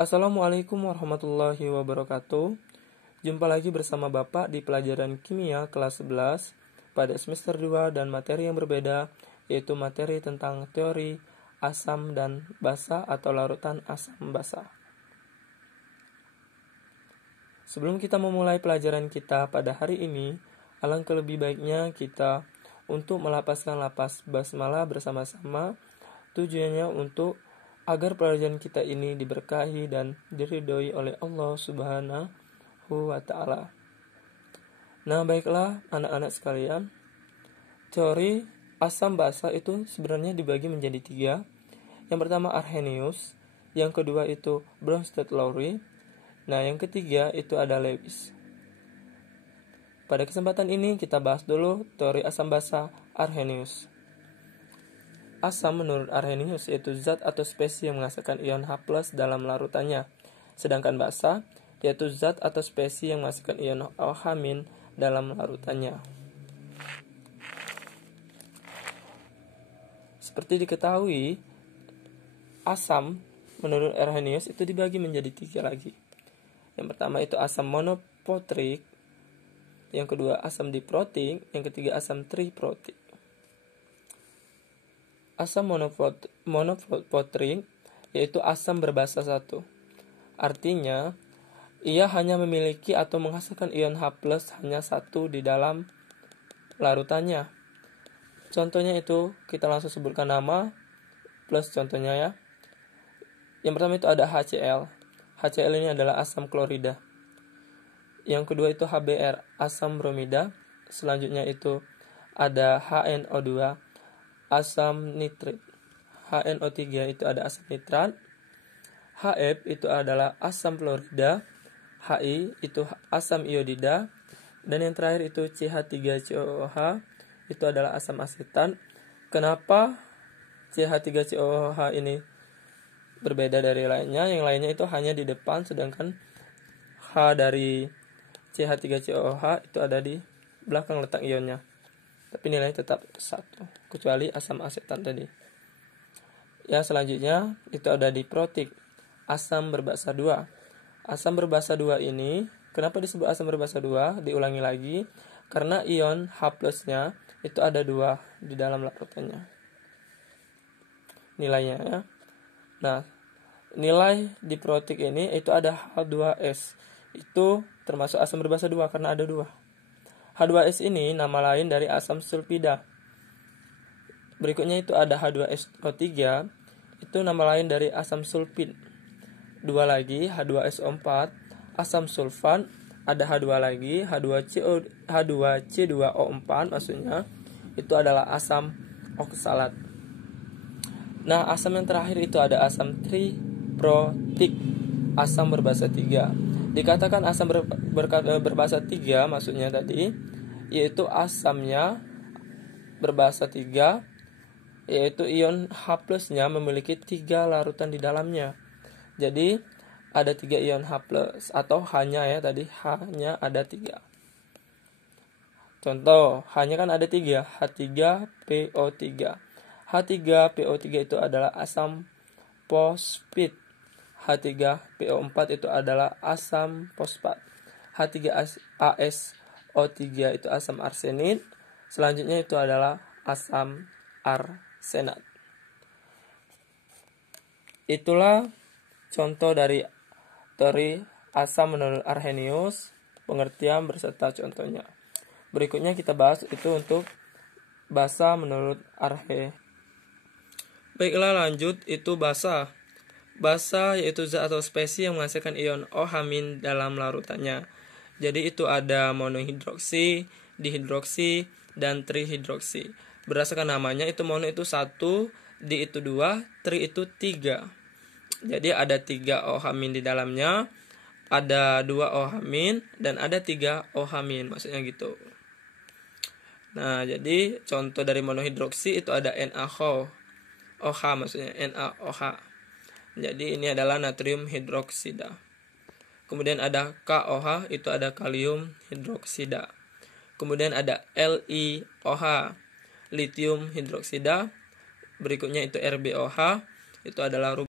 Assalamualaikum warahmatullahi wabarakatuh. Jumpa lagi bersama Bapak di pelajaran kimia kelas 11 pada semester 2 dan materi yang berbeda, yaitu materi tentang teori asam dan basa atau larutan asam basa. Sebelum kita memulai pelajaran kita pada hari ini, alangkah lebih baiknya kita untuk melapaskan lapas basmalah bersama-sama. Tujuannya untuk agar pelajaran kita ini diberkahi dan diridhoi oleh Allah Subhanahu wa Ta'ala. Nah, baiklah anak-anak sekalian, teori asam basa itu sebenarnya dibagi menjadi 3. Yang pertama Arrhenius, yang kedua itu Bronsted-Lowry, nah yang ketiga itu ada Lewis. Pada kesempatan ini kita bahas dulu teori asam basa Arrhenius. Asam menurut Arrhenius yaitu zat atau spesies yang menghasilkan ion H+ dalam larutannya. Sedangkan basa yaitu zat atau spesies yang menghasilkan ion OH- dalam larutannya. Seperti diketahui, asam menurut Arrhenius itu dibagi menjadi 3 lagi. Yang pertama itu asam monoprotik, yang kedua asam diprotik, yang ketiga asam triprotik. Asam monoprotik yaitu asam berbasa 1. Artinya, ia hanya memiliki atau menghasilkan ion H+ hanya 1 di dalam larutannya. Contohnya itu kita langsung sebutkan nama plus contohnya ya. Yang pertama itu ada HCl. HCl ini adalah asam klorida. Yang kedua itu HBr, asam bromida. Selanjutnya itu ada HNO2, asam nitrit. HNO3 itu ada asam nitrat. HF itu adalah asam fluorida. HI itu asam iodida. Dan yang terakhir itu CH3COOH itu adalah asam asetan. Kenapa CH3COOH ini berbeda dari lainnya? Yang lainnya itu hanya di depan, sedangkan H dari CH3COOH itu ada di belakang letak ionnya. Tapi nilainya tetap 1, kecuali asam asetan tadi. Ya, selanjutnya itu ada diprotik, asam berbasa 2. Asam berbasa 2 ini, kenapa disebut asam berbasa 2? Diulangi lagi, karena ion H+-nya itu ada 2 di dalam larutannya. Nilainya ya. Nah, nilai diprotik ini itu ada H2S. Itu termasuk asam berbasa 2 karena ada 2. H2S ini nama lain dari asam sulfida. Berikutnya itu ada H2SO3, itu nama lain dari asam sulfid. 2 lagi H2SO4, asam sulfat. Ada H2 lagi H2C2O4 maksudnya, itu adalah asam oksalat. Nah, asam yang terakhir itu ada asam triprotik, asam berbasa 3. Dikatakan asam berbasa 3 maksudnya tadi yaitu asamnya berbasa 3, yaitu ion H+-nya memiliki 3 larutan di dalamnya. Jadi ada 3 ion H+ atau hanya ya tadi hanya ada 3. Contoh, hanya kan ada 3, H3PO3. H3PO3 itu adalah asam fosfid. H3PO4 itu adalah asam fosfat. H3ASO3 itu asam arsenit. Selanjutnya itu adalah asam arsenat. Itulah contoh dari teori asam menurut Arrhenius, pengertian berserta contohnya. Berikutnya kita bahas itu untuk basa menurut Arrhenius. Baiklah, lanjut itu basa. Basa yaitu zat atau spesies yang menghasilkan ion OH- dalam larutannya. Jadi itu ada monohidroksi, dihidroksi, dan trihidroksi. Berdasarkan namanya itu mono itu 1, di itu 2, tri itu 3. Jadi ada 3 OH- di dalamnya, ada 2 OH- dan ada 3 OH-, maksudnya gitu. Nah, jadi contoh dari monohidroksi itu ada NaOH, OH maksudnya NaOH. Jadi ini adalah natrium hidroksida. Kemudian ada KOH, itu ada kalium hidroksida. Kemudian ada LiOH, litium hidroksida. Berikutnya itu RbOH, itu adalah